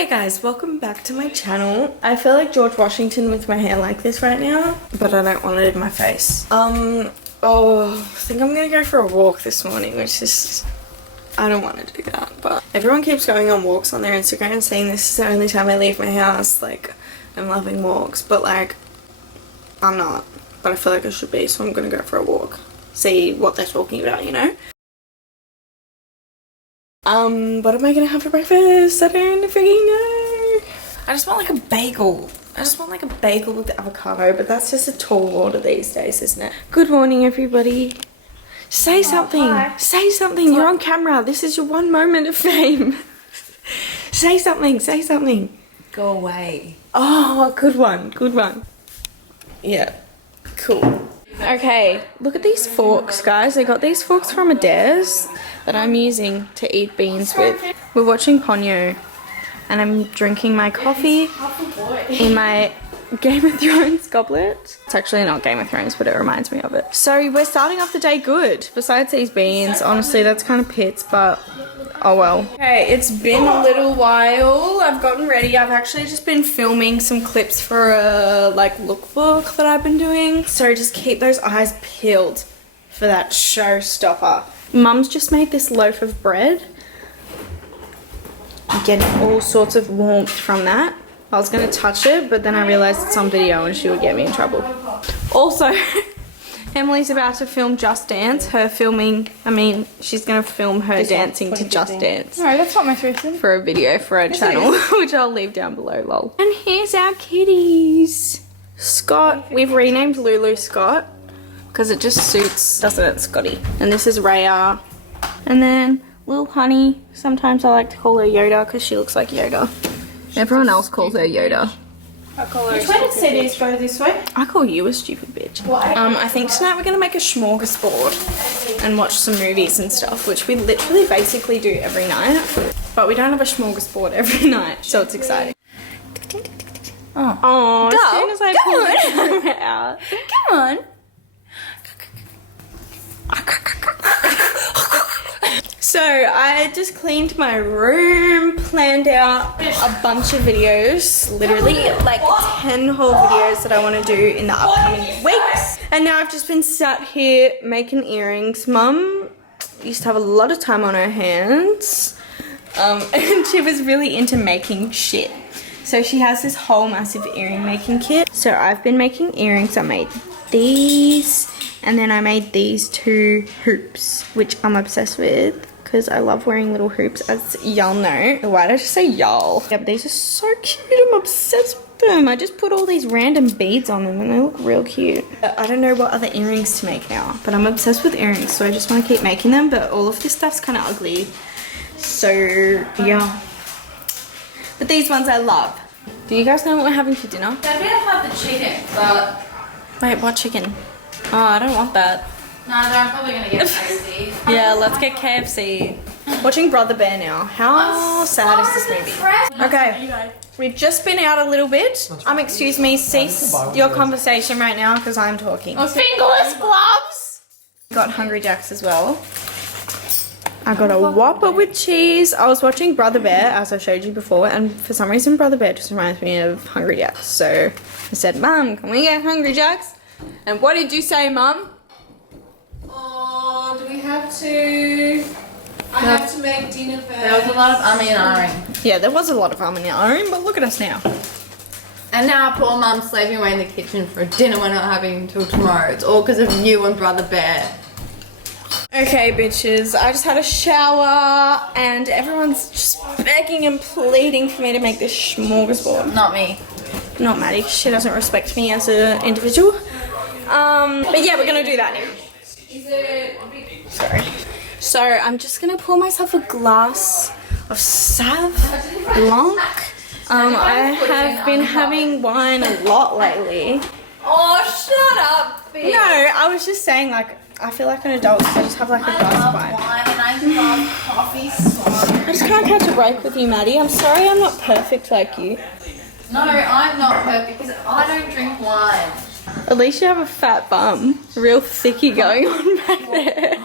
Hey guys, welcome back to my channel. I feel like George Washington with my hair like this right now, but I don't want it in my face. I think I'm gonna go for a walk this morning, which is, I don't want to do that, but everyone keeps going on walks on their Instagram and saying this is the only time I leave my house, like, I'm loving walks, but like, I'm not, but I feel like I should be, so I'm gonna go for a walk. See what they're talking about, you know? What am I gonna have for breakfast? I don't freaking know. I just want like a bagel. I just want like a bagel with avocado, but that's just a tall order these days, isn't it? Good morning, everybody. Say something. Hi. Say something. You're on camera. This is your one moment of fame. Say something. Say something. Go away. Oh, good one. Good one. Yeah. Cool. Okay, look at these forks, guys. I got these forks from Adairs that I'm using to eat beans with. We're watching Ponyo and I'm drinking my coffee in my Game of Thrones goblet. It's actually not Game of Thrones, but it reminds me of it. So we're starting off the day good. Besides these beans, honestly, that's kind of pits, but oh well. Okay, it's been a little while. I've gotten ready. I've actually just been filming some clips for a like lookbook that I've been doing. So just keep those eyes peeled for that showstopper. Mum's just made this loaf of bread. I'm getting all sorts of warmth from that. I was gonna touch it, but then I realized it's on video and she would get me in trouble. Also, Emily's about to film Just Dance. She's gonna film her dancing to Just Dance. No, that's not most recent. For a video for her channel, which I'll leave down below, lol. And here's our kitties. Scott, we've renamed Lulu Scott because it just suits, doesn't it, Scotty? And this is Raya. And then Lil Honey, sometimes I like to call her Yoda because she looks like Yoda. Everyone else calls her Yoda. I call her Which way did cities go this way? I call you a stupid bitch. Why? I think tonight we're gonna make a smorgasbord and watch some movies and stuff, which we literally basically do every night. But we don't have a smorgasbord every night, so it's exciting. Oh, as soon as I pull the camera out. Come on. So I just cleaned my room, planned out a bunch of videos, literally like 10 whole videos that I want to do in the upcoming weeks. And now I've just been sat here making earrings. Mum used to have a lot of time on her hands, and she was really into making shit. So she has this whole massive earring making kit. So I've been making earrings. I made these, and then I made these two hoops, which I'm obsessed with because I love wearing little hoops, as y'all know. Why did I just say y'all? Yeah, but these are so cute. I'm obsessed with them. I just put all these random beads on them and they look real cute. I don't know what other earrings to make now, but I'm obsessed with earrings, so I just want to keep making them, but all of this stuff's kind of ugly. So, yeah. But these ones I love. Do you guys know what we're having for dinner? I did have the chicken, but... Wait, what chicken? Oh, I don't want that. No, I'm probably gonna get KFC. Yeah, let's get KFC. Watching Brother Bear now. How sad is this movie? Okay, we've just been out a little bit. Excuse me, cease your conversation right now because I'm talking. Fingerless gloves! Got Hungry Jacks as well. I got a Whopper with cheese. I was watching Brother Bear, as I showed you before, and for some reason Brother Bear just reminds me of Hungry Jacks. So I said, Mum, can we get Hungry Jacks? And what did you say, Mum? Oh, do we have to... I have to make dinner first. There was a lot of and ahhing. Yeah, there was a lot of and ahhing, but look at us now. And now poor Mum's slaving away in the kitchen for a dinner we're not having until tomorrow. It's all because of you and Brother Bear. Okay, bitches, I just had a shower and everyone's just begging and pleading for me to make this smorgasbord. Not me. Not Maddie, she doesn't respect me as an individual. But yeah, we're gonna do that now. Sorry. So I'm just gonna pour myself a glass of Sauv Blanc. I have been having wine a lot lately. Oh, shut up, bitch. No, I was just saying, like, I feel like an adult, so I just have like a glass of wine. And I love coffee so much. I just can't catch a break with you, Maddie. I'm sorry I'm not perfect like you. No, I'm not perfect because I don't drink wine. At least you have a fat bum. Real thicky going on back there.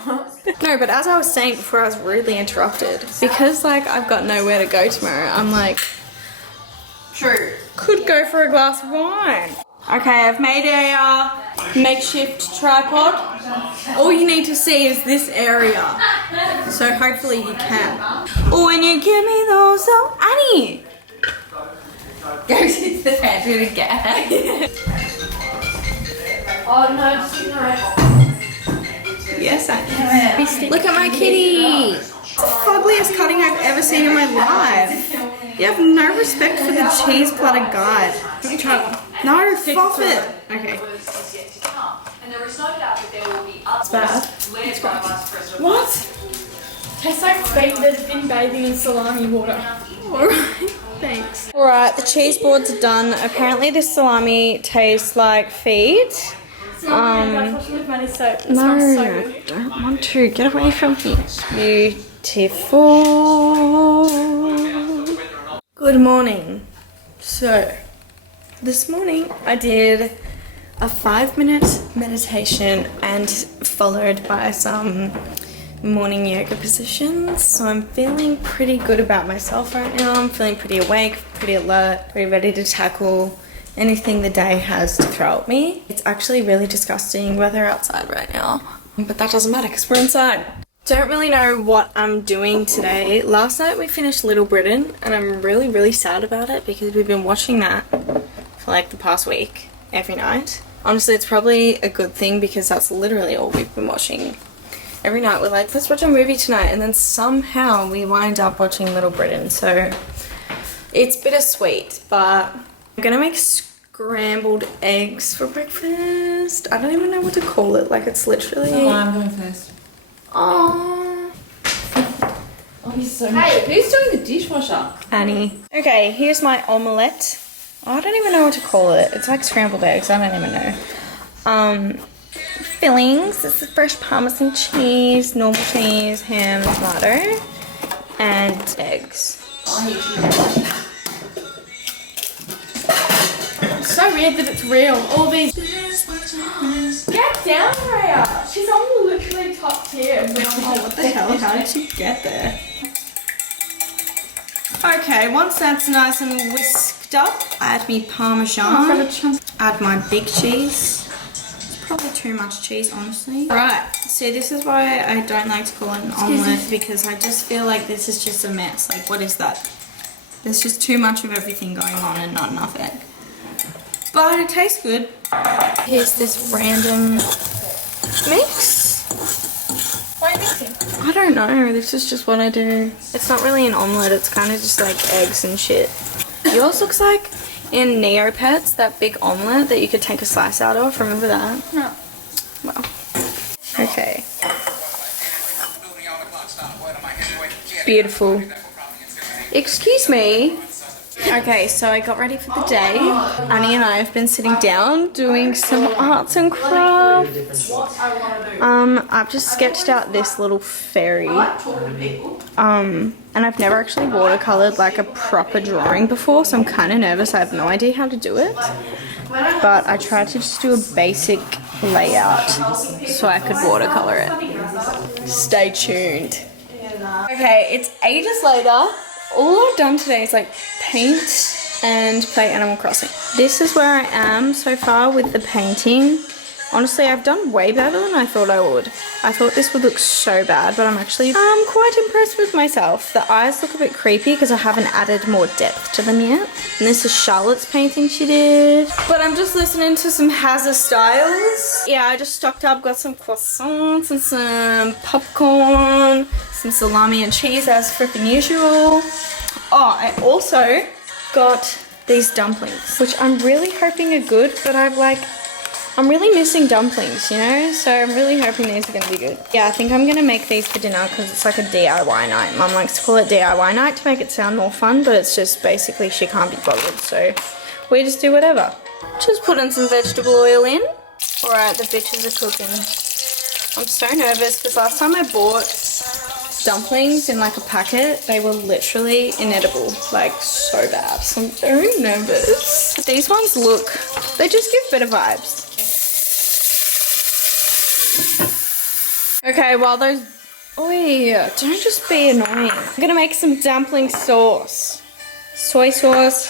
No, but as I was saying before I was rudely interrupted, because like I've got nowhere to go tomorrow, I'm like, True. Could go for a glass of wine. Okay, I've made a makeshift tripod. All you need to see is this area. So hopefully you can. Oh, and you give me those, oh, Annie. Go to the pantry again. Oh no, just no. Yes, Annie. Look at my kitty. It's the fuggliest cutting I've ever seen in my life. You have no respect for the cheese platter guide. Let me try one. No, fluff it. Okay. It's bad. It's bad. What? Tastes like steak that's been bathing in salami water. Alright, thanks. Alright, the cheese boards are done. Apparently this salami tastes like feet. I wash it with money soap. It No, smells so I good. don't want to. Get away from me. Beautiful. Good morning. So, this morning I did a 5-minute meditation and followed by some morning yoga positions. So I'm feeling pretty good about myself right now. I'm feeling pretty awake, pretty alert, pretty ready to tackle anything the day has to throw at me. It's actually really disgusting weather outside right now, but that doesn't matter because we're inside. Don't really know what I'm doing today. Last night we finished Little Britain and I'm really sad about it because we've been watching that for like the past week every night. Honestly, it's probably a good thing because that's literally all we've been watching. Every night we're like, let's watch a movie tonight, and then somehow we wind up watching Little Britain. So it's bittersweet, but I'm gonna make scrambled eggs for breakfast. I don't even know what to call it. Like, it's literally... Oh, I'm going first. Aww. Oh, he's so Hey, who's doing the dishwasher? Annie. Okay, here's my omelette. I don't even know what to call it. It's like scrambled eggs. I don't even know. Fillings. This is fresh Parmesan cheese, normal cheese, ham, tomato, and eggs. It's so weird that it's real. All these. Get down, Rhea. She's on literally top tier. Oh, what the hell? How did she get there? Okay, once that's nice and whisked up, add me Parmesan. Add my big cheese. It's probably too much cheese, honestly. Right, so this is why I don't like to call it an omelette, because I just feel like this is just a mess. Like, what is that? There's just too much of everything going on and not enough egg. But it tastes good. Here's this random mix. What are you mixing? I don't know, this is just what I do. It's not really an omelette, it's kind of just like eggs and shit. Yours looks like in Neopets, that big omelette that you could take a slice out of. Remember that? No. Well, okay. Beautiful. Excuse me. Okay, so I got ready for the day. Annie and I have been sitting down doing some arts and crafts. I've just sketched out this little fairy. And I've never actually watercolored like a proper drawing before, so I'm kind of nervous. I have no idea how to do it. But I tried to just do a basic layout so I could watercolor it. Stay tuned. Okay, it's ages later. All I've done today is like paint and play Animal Crossing. This is where I am so far with the painting. Honestly, I've done way better than I thought I would. I thought this would look so bad, but I'm actually quite impressed with myself. The eyes look a bit creepy because I haven't added more depth to them yet. And this is Charlotte's painting she did. But I'm just listening to some Hazza Styles. Yeah, I just stocked up, got some croissants and some popcorn, some salami and cheese as freaking usual. Oh, I also got these dumplings, which I'm really hoping are good, but I'm really missing dumplings, you know? So I'm really hoping these are going to be good. Yeah, I think I'm going to make these for dinner because it's like a DIY night. Mum likes to call it DIY night to make it sound more fun, but it's just basically she can't be bothered. So we just do whatever. Just putting some vegetable oil in. Alright, the bitches are cooking. I'm so nervous because last time I bought dumplings in like a packet, they were literally inedible. Like, so bad. So I'm very nervous. But these ones look, they just give better vibes. Okay, while those... Oi, don't just be annoying. I'm gonna make some dumpling sauce. Soy sauce,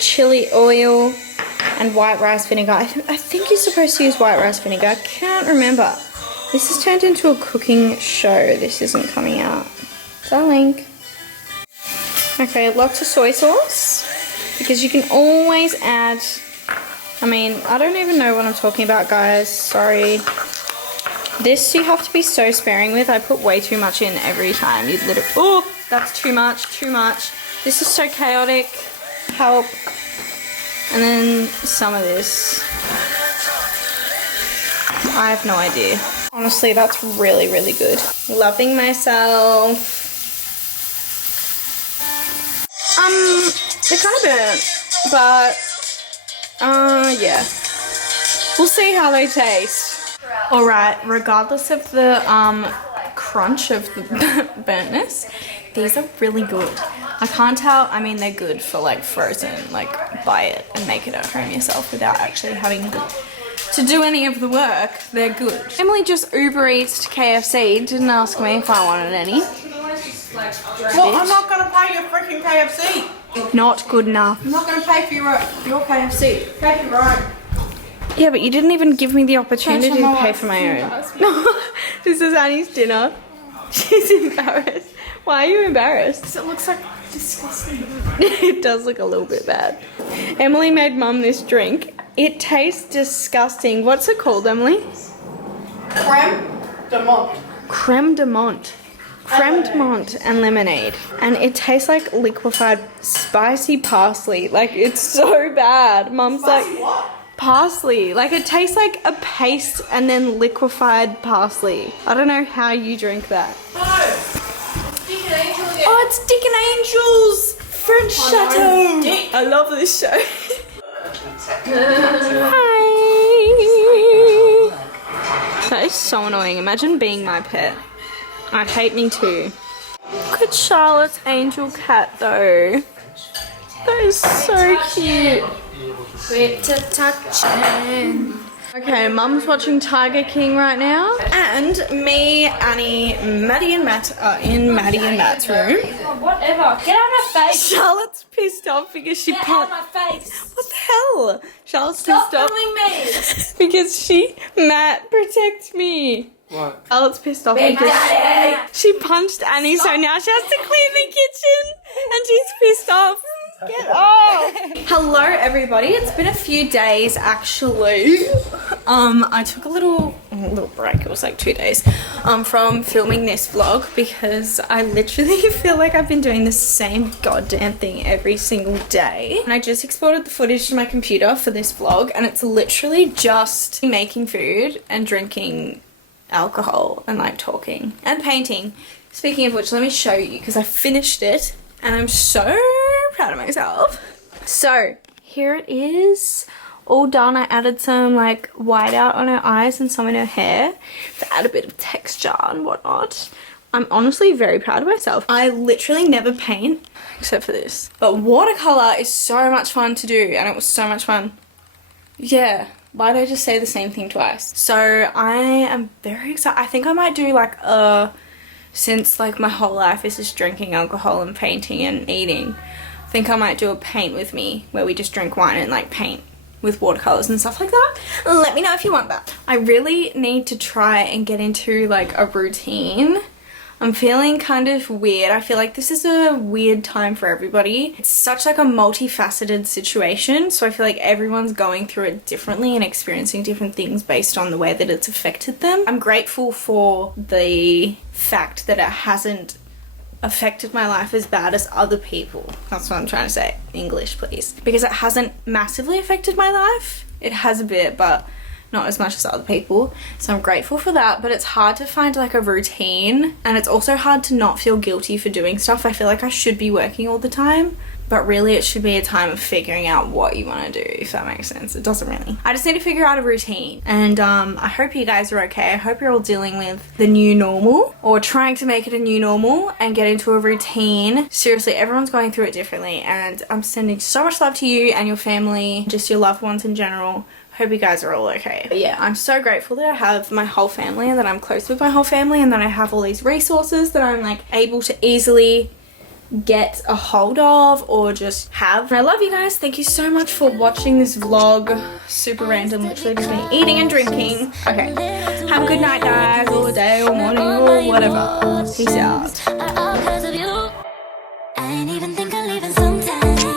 chili oil, and white rice vinegar. I think you're supposed to use white rice vinegar. I can't remember. This has turned into a cooking show. This isn't coming out. Is that a link? Okay, lots of soy sauce. Because you can always add... I mean, I don't even know what I'm talking about, guys. Sorry. This you have to be so sparing with. I put way too much in every time. You literally... Oh, that's too much, too much. This is so chaotic. Help. And then some of this. I have no idea. Honestly, that's really, really good. Loving myself. They're kind of burnt, but yeah. We'll see how they taste. Alright, regardless of the crunch of the burntness, these are really good. I can't tell, I mean they're good for like frozen, like buy it and make it at home yourself without actually having to do any of the work. They're good. Emily just Uber Eats to KFC, didn't ask me if I wanted any. Well, I'm not gonna pay your freaking KFC. Not good enough. I'm not gonna pay for your KFC. Pay for your own. Yeah, but you didn't even give me the opportunity to pay for my own. No, this is Annie's dinner. She's embarrassed. Why are you embarrassed? Because it looks like disgusting. It does look a little bit bad. Emily made Mum this drink. It tastes disgusting. What's it called, Emily? Creme de menthe. Creme de menthe. Creme de menthe and lemonade. And it tastes like liquefied spicy parsley. Like, it's so bad. Mum's Spicy like... what? Parsley. Like, it tastes like a paste and then liquefied parsley. I don't know how you drink that. No. Dick and Angel again. Oh, it's Dick and Angel's French Chateau. Dick. I love this show. Hi. That is so annoying. Imagine being my pet. I'd hate me too. Look at Charlotte's angel cat though. That is so cute. Quit to touching. Okay, Mum's watching Tiger King right now. And me, Annie, Maddie and Matt are in Maddie and Matt's room. Oh, whatever. Get out of my face. Charlotte's pissed off because she Get out can't... of my face. What the hell? Charlotte's Stop pissed off filming me. because Matt, protect me. What? Charlotte's pissed off Big because Daddy. she punched Annie, so now she has to clean the kitchen and she's pissed off. Get off! Hello everybody, it's been a few days actually. I took a little break, it was like 2 days, from filming this vlog because I literally feel like I've been doing the same goddamn thing every single day. And I just exported the footage to my computer for this vlog and it's literally just making food and drinking alcohol and like talking and painting. Speaking of which, let me show you because I finished it and I'm so proud of myself. So here it is, all done. I added some like whiteout on her eyes and some in her hair to add a bit of texture and whatnot. I'm honestly very proud of myself. I literally never paint except for this, but watercolor is so much fun to do and it was so much fun. Yeah. Why did I just say the same thing twice? So I am very excited. I think I might do like since like my whole life is just drinking alcohol and painting and eating, I think I might do a paint with me where we just drink wine and like paint with watercolors and stuff like that. Let me know if you want that. I really need to try and get into like a routine. I'm feeling kind of weird. I feel like this is a weird time for everybody. It's such like a multifaceted situation, so I feel like everyone's going through it differently and experiencing different things based on the way that it's affected them. I'm grateful for the fact that it hasn't affected my life as bad as other people. That's what I'm trying to say. English, please. Because it hasn't massively affected my life. It has a bit, but not as much as other people, so I'm grateful for that. But it's hard to find like a routine, and it's also hard to not feel guilty for doing stuff. I feel like I should be working all the time, but really it should be a time of figuring out what you want to do, if that makes sense. It doesn't really. I just need to figure out a routine, and I hope you guys are okay. I hope you're all dealing with the new normal or trying to make it a new normal and get into a routine. Seriously, everyone's going through it differently, and I'm sending so much love to you and your family, just your loved ones in general. Hope you guys are all okay. But yeah, I'm so grateful that I have my whole family and that I'm close with my whole family and that I have all these resources that I'm like able to easily get a hold of or just have. And I love you guys. Thank you so much for watching this vlog. Super random, literally just me eating and drinking. Okay, have a good night guys, or day or morning or whatever. Peace out. I ain't even think of leaving sometimes.